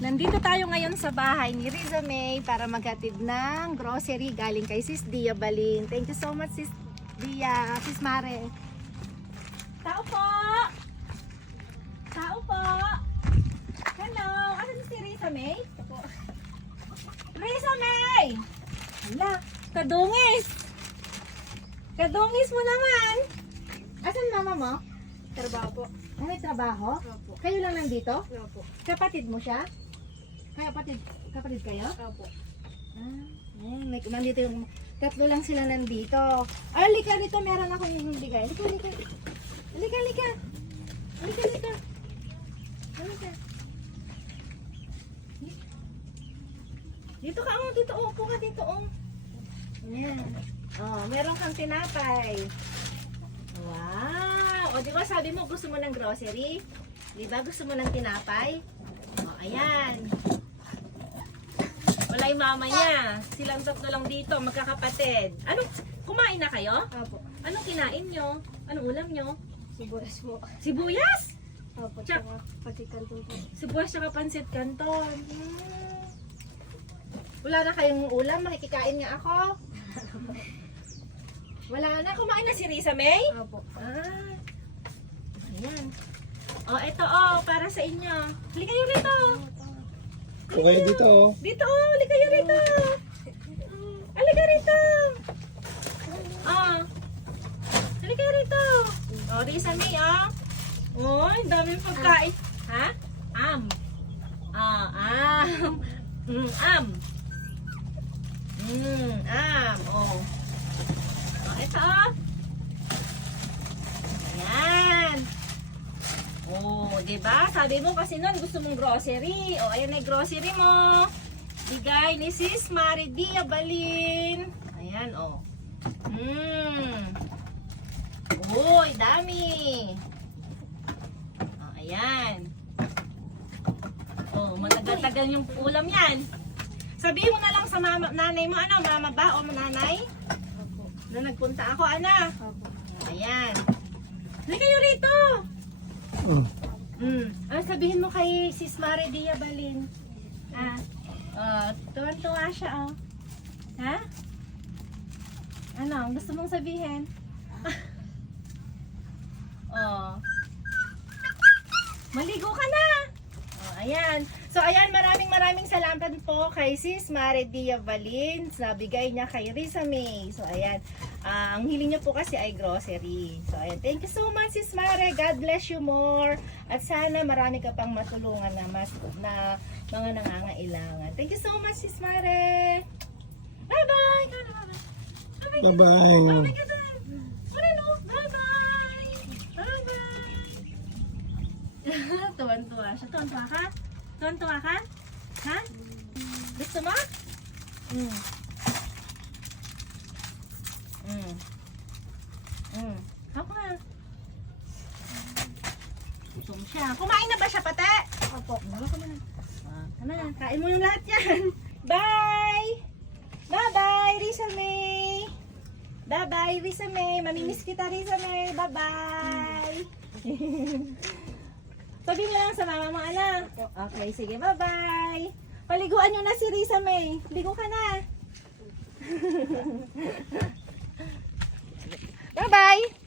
Nandito tayo ngayon sa bahay ni Riza May para maghatid ng grocery galing kay Sis Dia Balin. Thank you so much, Sis Dia, Sis Mare. Tao po! Tao po! Hello! Asan si Riza May? Riza May! Hala, kadungis! Kadungis mo naman! Asan mama mo? Trabaho po. Ano may trabaho? Opo. Kayo lang nandito? Opo. Kapatid mo siya? Kapatid kayo? Opo. May nandito yung tatlo lang sila nandito. Halika dito, meron akong bigay. Halika. Dito ka, dito, upo ka dito, Ayan. Meron kang tinapay. Wow! O, di ba sabi mo gusto mo ng grocery? Di ba gusto mo ng tinapay? O, ayan. Wala yung mama niya. Silang tatlo lang dito, magkakapatid. Kumain na kayo? Opo. Anong kinain nyo? Anong ulam nyo? Sibuyas po. Sibuyas! Opo. Tsak. Tsaka pagkikanton po. Sibuyas tsaka pansit canton. Wala na kayong ulam? Makikikain nga ako. Wala na. Kumain na si Riza May? Opo. Ayan. Ito para sa inyo. Halika kayo rito. Okay, dito oh. Dito halika kayo rito. Halika rito. Halika kayo rito. Riza May, ang dami pagkain. Ha? Am. Am. Ito Ayan. Diba? Sabi mo kasi nun gusto mong grocery. Ayan na yung grocery mo. Bigay ni Sis Mare Dia Balin. Ayan, Uy, dami. Ayan. Matagal-tagal yung ulam yan. Sabihin mo na lang sa nanay mo, mama ba o nanay? Opo. Na nagpunta ako, Opo. Ayan. Halika kayo rito. Sabihin mo kay Sis Mare Dia Balin. Tuwan-tuwa siya, Ha? Ano? Gusto mong sabihin? Maligo ka na. Ayan. So, ayan, maraming salamat po kay Sis Mare Dia Balin sa bigay niya kay Riza May. So, ayan. Ang hiling niya po kasi ay grocery. So, ayan. Thank you so much, Sis Mare. God bless you more. At sana marami ka pang matulungan na mga nangangailangan. Thank you so much, Sis Mare. Bye-bye. Bye-bye. Bye-bye ka na. Bye-bye. Bye-bye. Tuwan-tuwa siya. Tuwan-tuwa ka? Tuwan-tuwa ka? Ha? Gusto mo? Ako nga. Gutom siya. Kumain na ba siya, pate? Opo. Kain mo yung lahat yan. Bye! Bye-bye, Riza May! Bye-bye, Riza May! Mamimiss kita, Riza May! Bye-bye! Sabi mo lang sa mama mo, Okay, sige, bye-bye! Paliguan nyo na si Riza May! Ligo ka na! Bye-bye!